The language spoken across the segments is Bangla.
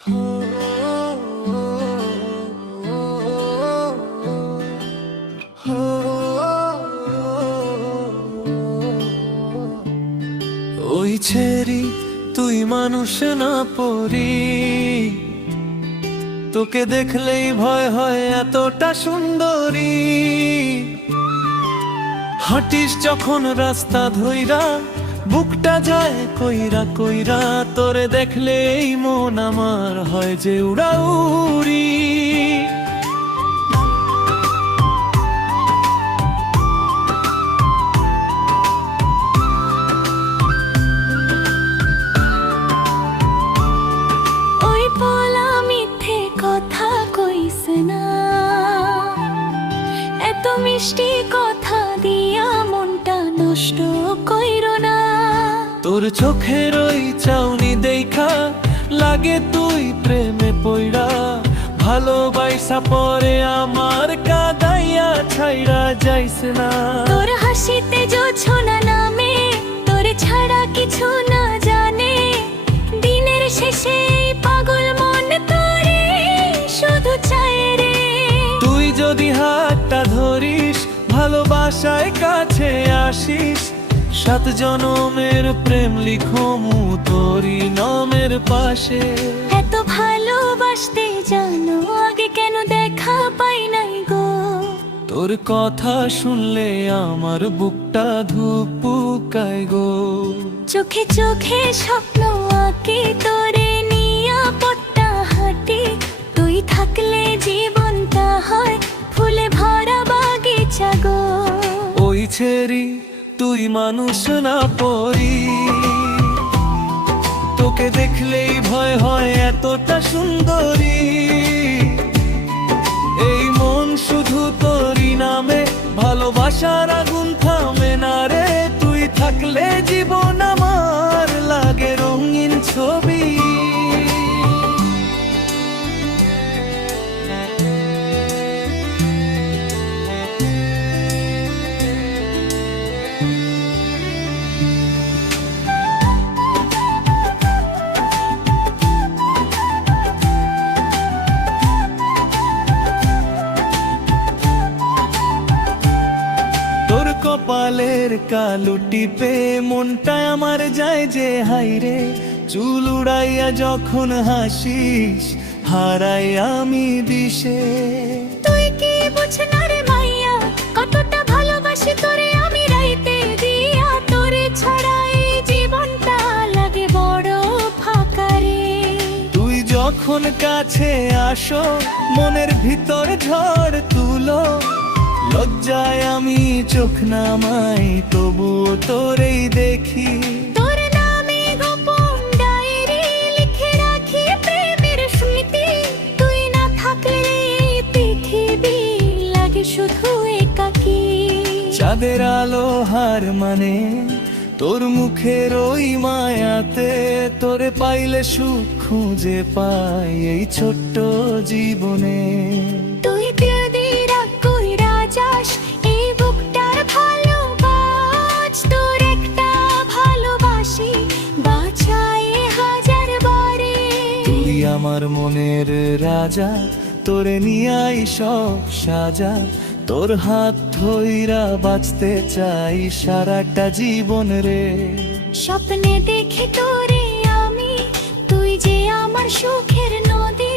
ওই ছেড়ি তুই মানুষ না পরি, তোকে দেখলেই ভয় হয় এতটা সুন্দরী। হাঁটিস যখন রাস্তা ধইরা, বুকটা যায় কইরা কইরা, তোরে দেখলেই মন আমার হয় যে উড়াউড়ি। ওই পোলা মিথ্যে কথা কইস না, এত মিষ্টি কথা দিয়া মনটা নষ্ট কইরো না। তোর চোখের ওই চাউনি দেখা লাগে তুই প্রেমে পইড়া, ভালোবাসা পরে আমার কাদাইয়া ছাইরা যাইস না। তোর হাসিতে জোছনা নামে, তোর ছাড়া কিছু না জানে, দিনের শেষে এই পাগল মন তোরে শুধু চায় রে। তুই যদি হাতটা ধরিস, ভালোবাসায় কাছে আসিস, 7 জনমের প্রেম লিখমু তোরি নামের পাশে। এত ভালোবাসতে জানো, আগে কেন দেখা পাই নাই গো। তোর কথা শুনলে আমার বুকটা ধুকপুকায় গো। চোখে চোখে স্বপ্ন আঁকি, তোরে নিয়া পট্টা হাঁটি, তুই থাকলে জীবনটা হয় ফুলে ভরা বাগিচা গো। ওই ছেড়ি তুই মানুষ না পরি, তোকে দেখলেই ভয় হয় এতটা সুন্দরী। এই মন শুধু তোরই নামে, ভালোবাসার আগুন থামে না রে। তুই থাকলে জীবন আমার লাগে রঙিন ছবি। তোর কপালের কালো টিপে মনটা আমার যায় যে হাইরে, চুল উড়াইয়া যখন হাসিস হারাই আমি দিশে। তুই কি বুঝনা রে মাইয়া, কতটা ভালোবাসি তোরে আমি রাইতে দিয়া। তোরে ছাড়া এই জীবনটা লাগে বড় ফাঁকা রে। তুই যখন কাছে আসো, মনের ভিতর ঝড় তুলো, লজ্জায় আমি চোখ নামাই, তবুও তোরেই দেখি। তোর নামে গোপন ডায়েরি লিখে রাখি প্রেমের স্মৃতি, তুই না থাকলে এই পৃথিবী লাগে শুধু একাকী। চাঁদের আলো হার মানে তোর মুখের ওই মায়াতে, তোরে পাইলে সুখ খুঁজে পাই এই ছোট্ট জীবনে। তুই যদি রাগ কইরা যাস, এই বুকটার ভালোবাস। তোর একটা ভালোবাসি বাঁচাই হাজার বারে। তুই আমার মনের রাজা, তোরে নিয়াই সব সাজা। তোর হাত ধইরা বাঁচতে চাই সারাটা জীবন রে। স্বপ্নে দেখি তোরে আমি, তুই যে আমার সুখের নদী।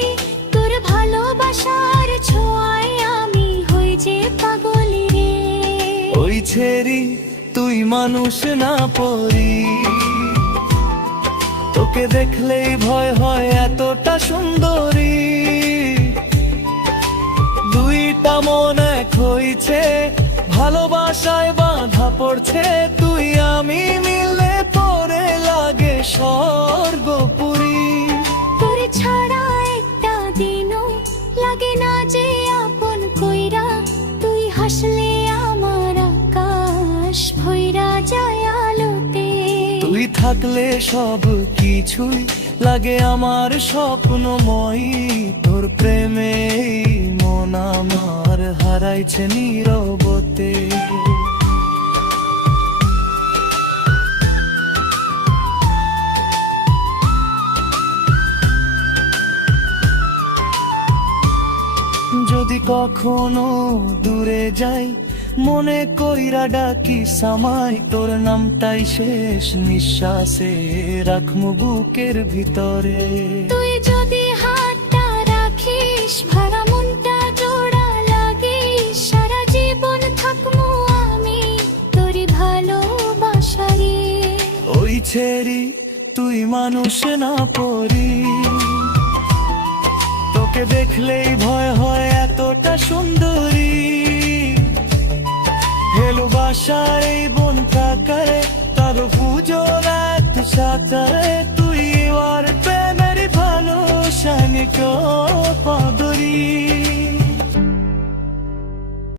তোর ভালোবাসার ছোঁয়ায় আমি হই যে পাগলি রে। ওই ছেড়ি তুই মানুষ না পরি, তোকে দেখলেই ভয় হয় এতটা সুন্দরী। দুইটা মন এক হইছে, ভালোবাসায় বাঁধা পড়ছে, তুই আমি মিলে পরে লাগে স্বর্গপুরী। তোর ছাড়া একটা দিনও লাগে না যে আপন কইরা। তুই হাসলে আমার আকাশ ভইরা যায় আলোতে। তুই থাকলে সব কিছুই লাগে আমার স্বপ্নময়ী। তোর প্রেমে মন আমার হারাইছে নীরবতে। কখনো দূরে যাই মনে কইরা ডাকি সামাই তোর নামটাই শেষ নিঃশ্বাসে রাখমু বুকের ভিতরে। তুই যদি হাতটা রাখিস ভরা মনটা জোড়া লাগিস সারা জীবন থাকবো আমি তোরই ভালোবাসায়। ওই ছেড়ি তুই মানুষ না পরি, তোকে দেখলেই ভয় হয় এতটা সুন্দরী। ভালোবাসার এই বনটা করে তার পুজো রাত সাঁতারে তুই আর প্রেমের ভালো শানিক পাদরি।